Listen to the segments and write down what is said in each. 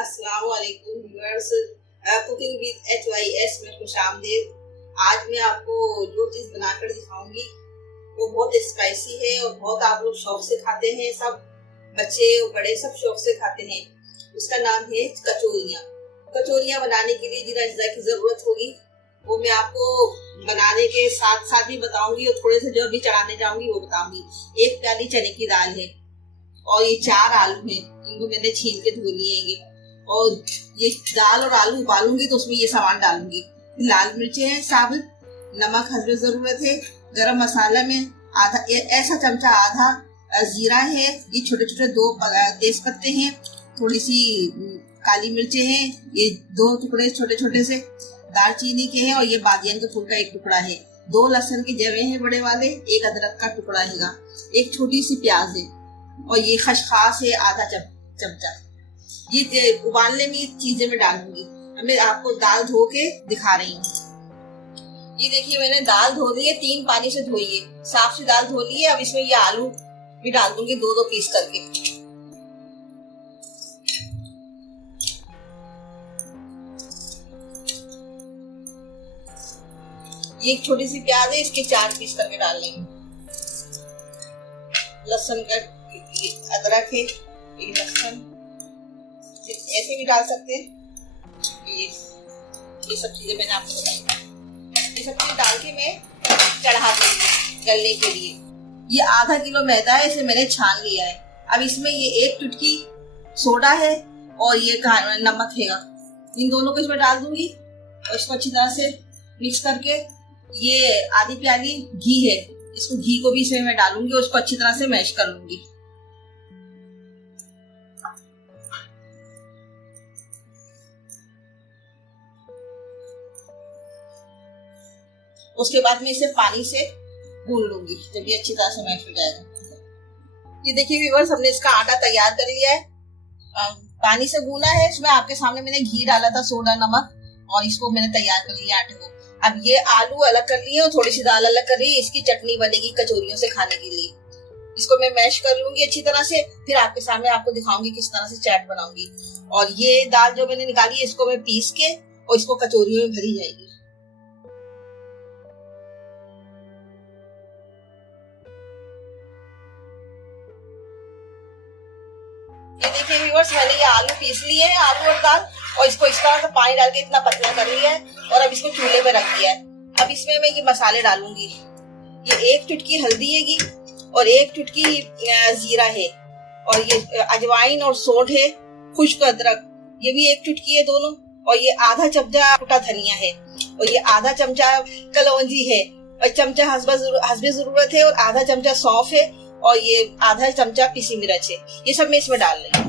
अस्सलाम वालेकुम viewers, cooking with HYS में खुशामदीद। आज मैं आपको जो चीज़ बनाकर दिखाऊंगी वो बहुत स्पाइसी है और बहुत आप लोग शौक से खाते हैं। सब बच्चे और बड़े सब शौक से खाते हैं। उसका नाम है कचौरियाँ। कचौरियाँ बनाने के लिए जिन अज्जा की ज़रूरत होगी वो मैं आपको बनाने के साथ साथ ही बताऊंगी और थोड़े से जो अभी चढ़ाने जाऊंगी वो बताऊंगी। 1 प्याली चने की दाल है और ये 4 आलू हैं, इनको मैंने छील के धो लिए हैं। और ये दाल और आलू उबालूंगी तो उसमें ये सामान डालूंगी। लाल मिर्चें हैं साबुत, नमक हस्बे जरूरत है, गरम मसाला में आधा ऐसा चमचा आधा जीरा है, ये छोटे छोटे 2 तेज पत्ते हैं, थोड़ी सी काली मिर्चें हैं, ये 2 टुकड़े छोटे छोटे से दालचीनी के हैं और ये बादियान के फूल का 1 टुकड़ा है, 2 लहसुन के जवे हैं बड़े वाले, 1 अदरक का टुकड़ा है, 1 छोटी सी प्याज है और ये खसखस है आधा चमचा। ये उबालने में चीजें मैं डालूंगी। मैं आपको दाल धो के दिखा रही हूँ। ये देखिए मैंने दाल धो ली है, 3 पानी से धोई है, साफ सी दाल धो ली है। अब इसमें ये आलू भी डाल दूंगी 2-2 पीस करके। ये एक छोटी सी प्याज है, इसके 4 पीस करके डाल लेंगे। लहसुन का अदरक है, ये लहसुन ऐसे भी डाल सकते हैं। ये सब चीजें मैंने आपको बताई। ये सब चीज डाल के मैं चढ़ा दूंगी गलने के लिए। ये आधा किलो मैदा है, इसे मैंने छान लिया है। अब इसमें ये 1 चुटकी सोडा है और ये नमक है, इन दोनों को इसमें डाल दूंगी और इसको अच्छी तरह से मिक्स करके ये आधी प्याली घी है, इसको घी को भी इसमें मैं डालूंगी और उसको अच्छी तरह से मैश कर लूंगी। उसके बाद मैं इसे पानी से गूंद लूंगी जब ये अच्छी तरह से मैश हो जाएगा। ये देखिए व्यूअर्स, हमने इसका आटा तैयार कर लिया है, पानी से गूंदा है। इसमें आपके सामने मैंने घी डाला था, सोडा, नमक, और इसको मैंने तैयार कर लिया आटे को। अब ये आलू अलग कर लिए और थोड़ी सी दाल अलग कर ली, इसकी चटनी बनेगी कचौरियों से खाने के लिए। इसको मैं मैश कर लूंगी अच्छी तरह से, फिर आपके सामने आपको दिखाऊंगी किस तरह से चाट बनाऊंगी। और ये दाल जो मैंने निकाली है इसको मैं पीस के और इसको कचौरियों में भरी जाएगी। ये देखिए व्यूअर्स, मैंने ये आलू पीस लिए हैं, आलू और दाल, और इसको इस तरह से पानी डाल के इतना पतला कर लिया है और अब इसको चूल्हे पे रख दिया है। अब इसमें मैं ये मसाले डालूंगी। ये 1 चुटकी हल्दी हैगी और 1 चुटकी जीरा है और ये अजवाइन और सौंठ है, खुश्क अदरक ये भी 1 चुटकी है दोनों, और ये आधा चमचा कुटा धनिया है और ये आधा चमचा कलौंजी है और चमचा हस्बे जरूरत है और आधा चमचा सौंफ है और ये आधा चमचा पिसी मिर्च है। ये सब मैं इसमें डाल रही हूँ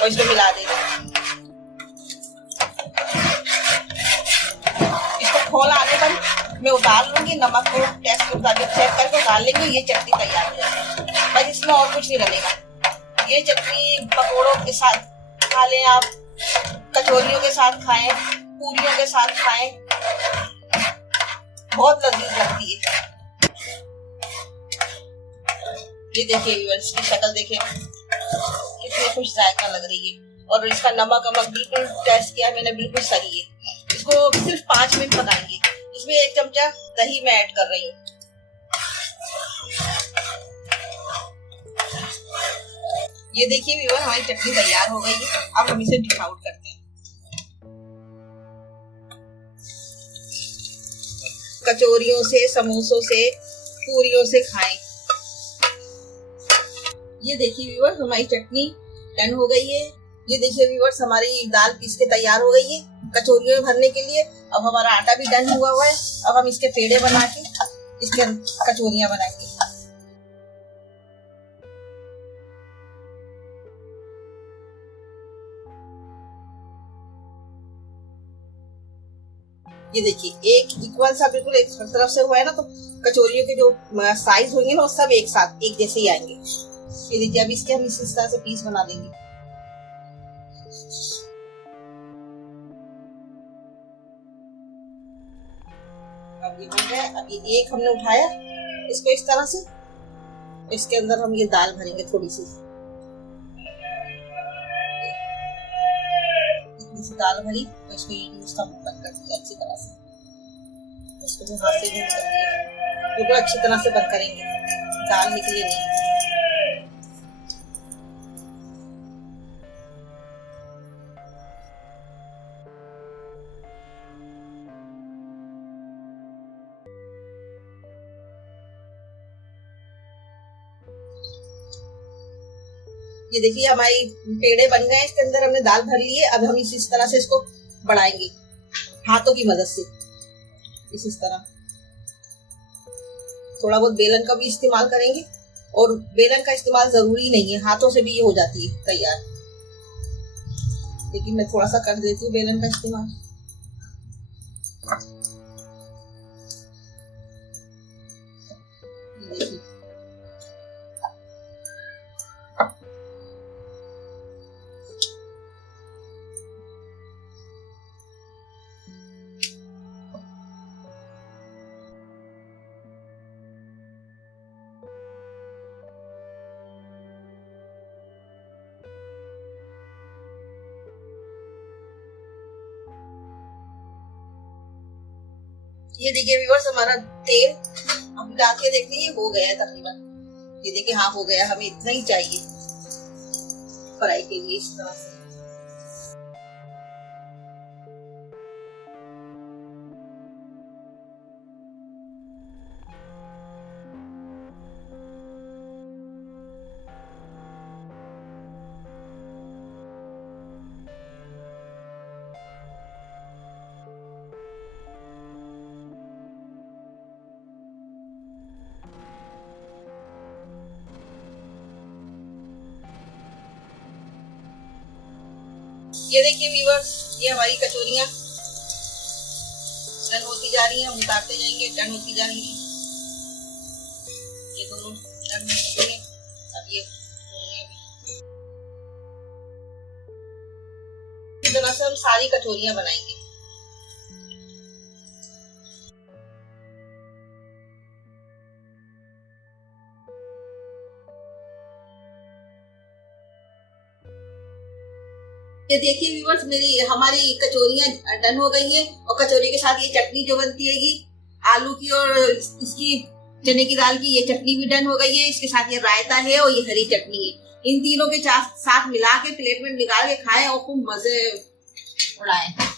और इसको मिला देंगे। इसको खोल आने पर मैं उतार लूंगी, नमक को टेस्ट के मुताबिक चेक करके उतार लेंगे। ये चटनी तैयार हो जाएगी, बस इसमें और कुछ नहीं डलेगा। ये चटनी पकौड़ों के साथ खा लें आप, कचौरियों के साथ खाएं, पूरियों के साथ खाएं, बहुत लजीज लगती है। ये देखिए व्यूअर्स, की शक्ल देखिए कितनी खुश जायका लग रही है और इसका नमक बिल्कुल टेस्ट किया मैंने, बिल्कुल सही है। इसको सिर्फ 5 मिनट पकाएंगे। इसमें 1 चमचा दही मैं ऐड कर रही हूँ। ये देखिए व्यूअर्स, हमारी चटनी तैयार हो गई है। अब हम इसे डिश आउट करते हैं। कचौरियों से, समोसों से, पूरियों से खाएं। ये देखिए व्यूअर्स, हमारी चटनी डन हो गई है। ये देखिए व्यूअर्स, हमारी दाल पीस के तैयार हो गई है कचौरियों में भरने के लिए। अब हमारा आटा भी डन हुआ है। अब हम इसके पेड़े बना के इसके कचौरियां बनाएंगे। ये देखिए एक इक्वल सा बिल्कुल एक तरफ से हुआ है ना, तो कचौरियों के जो साइज होंगे ना वो सब एक साथ एक जैसे ही आएंगे। ये देखिए, अब इसके हम इस तरह से पीस बना देंगे। अब ये बन गया। अब ये एक हमने उठाया, इसको इस तरह से, इसके अंदर हम ये दाल भरेंगे थोड़ी सी। दाल भरी, तो इसको ये यूज बंद कर दिया अच्छी तरह से। इसको जो हाथ से बंद कर दिया, बिल्कुल अच्छी तरह से बंद करेंगे, दाल निकले नहीं। ये देखिए हमारी पेड़े बन गए, इसके अंदर हमने दाल भर ली है। अब हम इस तरह से इसको बढ़ाएंगे हाथों की मदद से, इस तरह। थोड़ा बहुत बेलन का भी इस्तेमाल करेंगे, और बेलन का इस्तेमाल जरूरी नहीं है, हाथों से भी ये हो जाती है तैयार, लेकिन मैं थोड़ा सा कर देती हूँ बेलन का इस्तेमाल। ये देखिए व्यूअर्स, हमारा तेल हम डाल के देख लीजिए हो गया है तकरीबन। ये देखिए हाँ हो गया, हमें इतना ही चाहिए फ्राई के लिए, इस तरह से। ये देखिए व्यूअर्स, ये हमारी कचौरियां डन होती जा रही हैं, हम उतारते जाएंगे, डन होती जाएंगी। ये दोनों डन हो चुके हैं। अब ये इस तरह से हम सारी कचौरियां बनाएंगे। ये देखिए व्यूअर्स, हमारी कचौरियां डन हो गई है, और कचौरी के साथ ये चटनी जो बनती है आलू की और इसकी चने की दाल की, ये चटनी भी डन हो गई है। इसके साथ ये रायता है और ये हरी चटनी है। इन तीनों के साथ मिला के प्लेट में निकाल के खाएं और खूब मजे उड़ाएं।